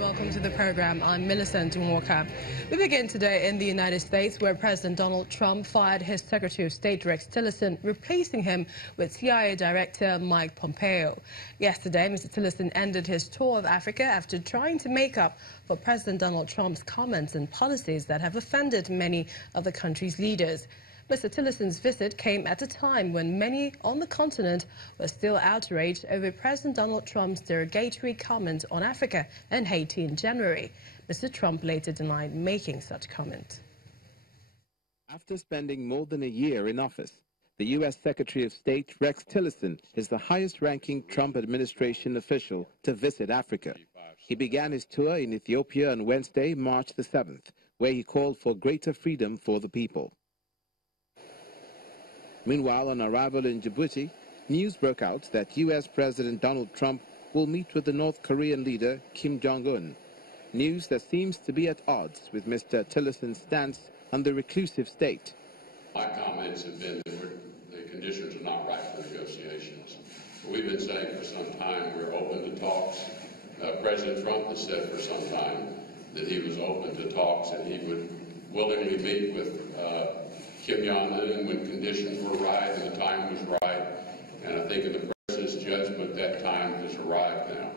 Welcome to the program. I'm Millicent Walker. We begin today in the United States, where President Donald Trump fired his Secretary of State Rex Tillerson, replacing him with CIA Director Mike Pompeo. Yesterday, Mr. Tillerson ended his tour of Africa after trying to make up for President Donald Trump's comments and policies that have offended many of the country's leaders. Mr. Tillerson's visit came at a time when many on the continent were still outraged over President Donald Trump's derogatory comment on Africa and Haiti in January. Mr. Trump later denied making such comment. After spending more than a year in office, the U.S. Secretary of State Rex Tillerson is the highest-ranking Trump administration official to visit Africa. He began his tour in Ethiopia on Wednesday, March the 7th, where he called for greater freedom for the people. Meanwhile, on arrival in Djibouti, news broke out that U.S. President Donald Trump will meet with the North Korean leader Kim Jong-un. News that seems to be at odds with Mr. Tillerson's stance on the reclusive state. My comments have been that the conditions are not right for negotiations. We've been saying for some time we're open to talks. President Trump has said for some time that he was open to talks and he would willingly meet with Kim Jong-un when conditions were right and the time was right. And I think in the President's judgment, that time has arrived now.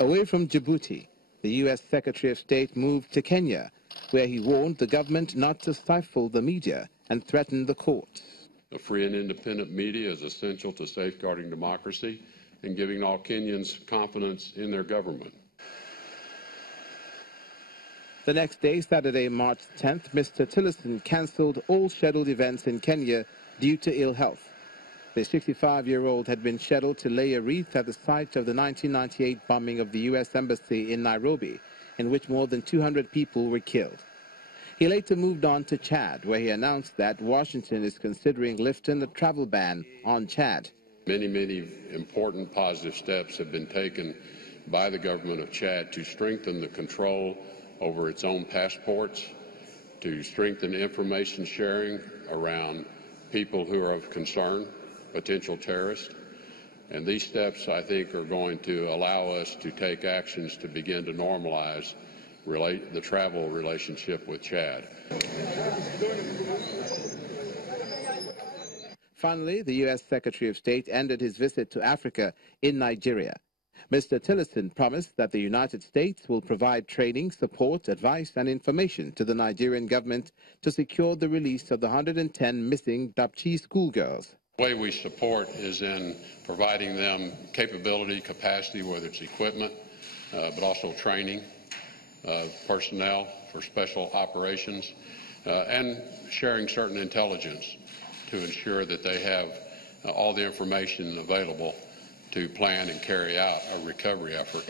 Away from Djibouti, the U.S. Secretary of State moved to Kenya, where he warned the government not to stifle the media and threaten the courts. A free and independent media is essential to safeguarding democracy and giving all Kenyans confidence in their government. The next day, Saturday, March 10th, Mr. Tillerson cancelled all scheduled events in Kenya due to ill health. The 65-year-old had been scheduled to lay a wreath at the site of the 1998 bombing of the U.S. Embassy in Nairobi, in which more than 200 people were killed. He later moved on to Chad, where he announced that Washington is considering lifting the travel ban on Chad. Many important positive steps have been taken by the government of Chad to strengthen the control over its own passports, to strengthen information sharing around people who are of concern, potential terrorists. And these steps, I think, are going to allow us to take actions to begin to normalize the travel relationship with Chad. Finally, the U.S. Secretary of State ended his visit to Africa in Nigeria. Mr. Tillerson promised that the United States will provide training, support, advice, and information to the Nigerian government to secure the release of the 110 missing Dapchi schoolgirls. The way we support is in providing them capability, capacity, whether it's equipment, but also training, personnel for special operations, and sharing certain intelligence to ensure that they have all the information available to plan and carry out a recovery effort.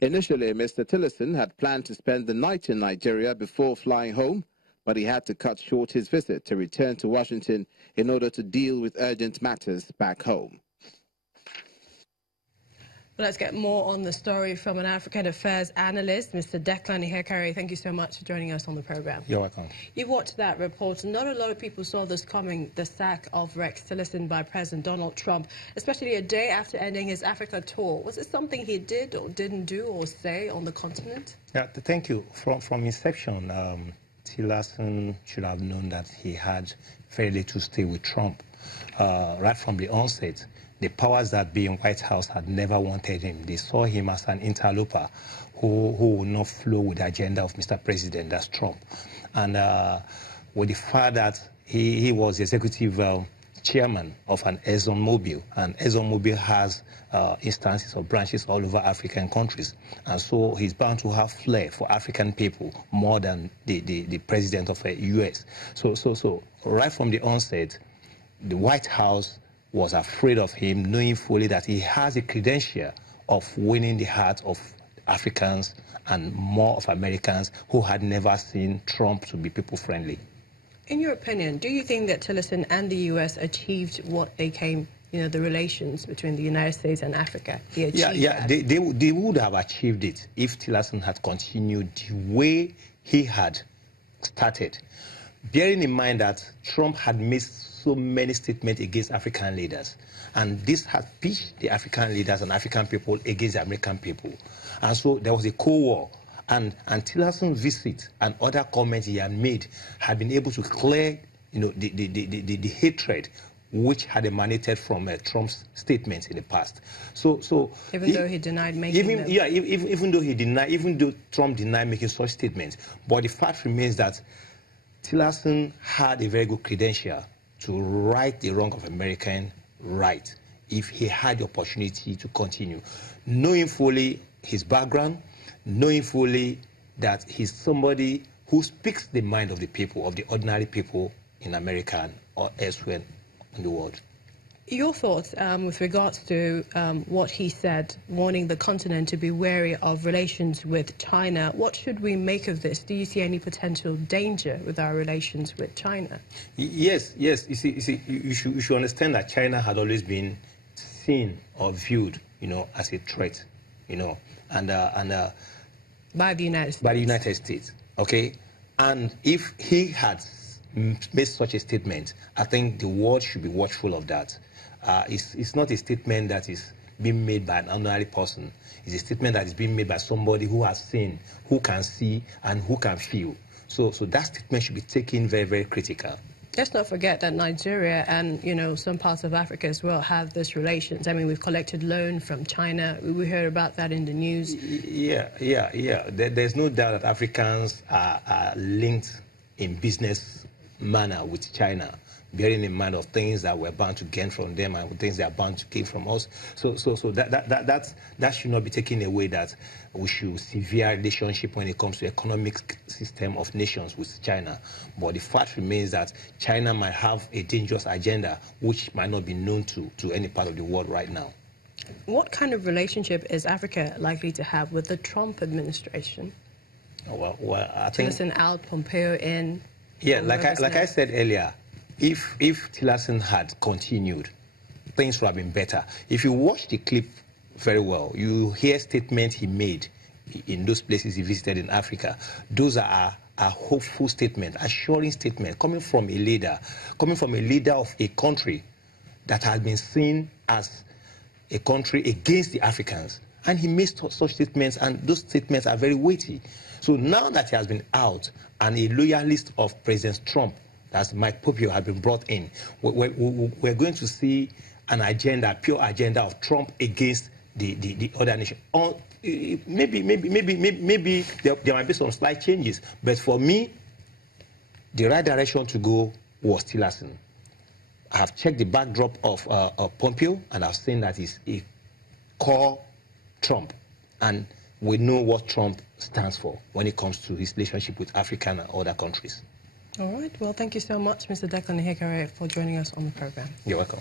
Initially, Mr. Tillerson had planned to spend the night in Nigeria before flying home, but he had to cut short his visit to return to Washington in order to deal with urgent matters back home. Well, let's get more on the story from an African affairs analyst, Mr. Declan Ihekari. Thank you so much for joining us on the program. You're welcome. You've watched that report, and not a lot of people saw this coming, the sack of Rex Tillerson by President Donald Trump, especially a day after ending his Africa tour. Was it something he did or didn't do or say on the continent? Yeah, thank you. From inception, Tillerson should have known that he had very little to stay with Trump. Right from the onset, the powers that be in White House had never wanted him. They saw him as an interloper who would not flow with the agenda of Mr. President, that's Trump. And with the fact that he was the executive chairman of an ExxonMobil, and ExxonMobil has instances or branches all over African countries. And so he's bound to have flair for African people more than the president of the U.S. So right from the onset, the White House was afraid of him, knowing fully that he has a credential of winning the heart of Africans and more of Americans who had never seen Trump to be people-friendly. In your opinion, do you think that Tillerson and the U.S. achieved what they came the relations between the United States and Africa. He achieved that. They would have achieved it if Tillerson had continued the way he had started. Bearing in mind that Trump had made so many statements against African leaders, and this had pitched the African leaders and African people against the American people. And so there was a Cold War. And Tillerson's visit and other comments he had made had been able to clear the hatred which had emanated from Trump's statements in the past. So even though he denied making them. Yeah, even though Trump denied making such statements, but the fact remains that Tillerson had a very good credential to right the wrong of American right if he had the opportunity to continue, knowing fully his background, knowing fully that he's somebody who speaks the mind of the people, of the ordinary people in America or elsewhere in the world. Your thoughts with regards to what he said, warning the continent to be wary of relations with China. What should we make of this? Do you see any potential danger with our relations with China? Yes. You should understand that China had always been seen or viewed, as a threat, and by the United States. By the United States, okay? And if he had made such a statement, I think the world should be watchful of that. It's not a statement that is being made by an ordinary person. It's a statement that is being made by somebody who has seen, who can see, and who can feel. So that statement should be taken very, very critical. Let's not forget that Nigeria and, some parts of Africa as well have these relations. I mean, we've collected loan from China. We heard about that in the news. Yeah. There's no doubt that Africans are linked in business manner with China, bearing in mind of things that we're bound to gain from them and things they are bound to gain from us. So that should not be taken away, that we should severe relationship when it comes to economic system of nations with China. But the fact remains that China might have a dangerous agenda which might not be known to any part of the world right now. What kind of relationship is Africa likely to have with the Trump administration? Well, I think Tillerson out, Pompeo in. Yeah, like I said earlier, if Tillerson had continued, things would have been better. If you watch the clip very well, you hear statements he made in those places he visited in Africa. Those are hopeful statements, assuring statements coming from a leader of a country that has been seen as a country against the Africans. And he made such statements, and those statements are very weighty. So now that he has been out and a loyalist of President Trump, as Mike Pompeo, had been brought in, we're going to see an agenda, a pure agenda of Trump against the other nation. Maybe there might be some slight changes, but for me, the right direction to go was Tillerson. I have checked the backdrop of Pompeo, and I've seen that he's a core Trump, and we know what Trump stands for when it comes to his relationship with Africa and other countries. All right. Well, thank you so much, Mr. Declan Hickory, for joining us on the program. You're welcome.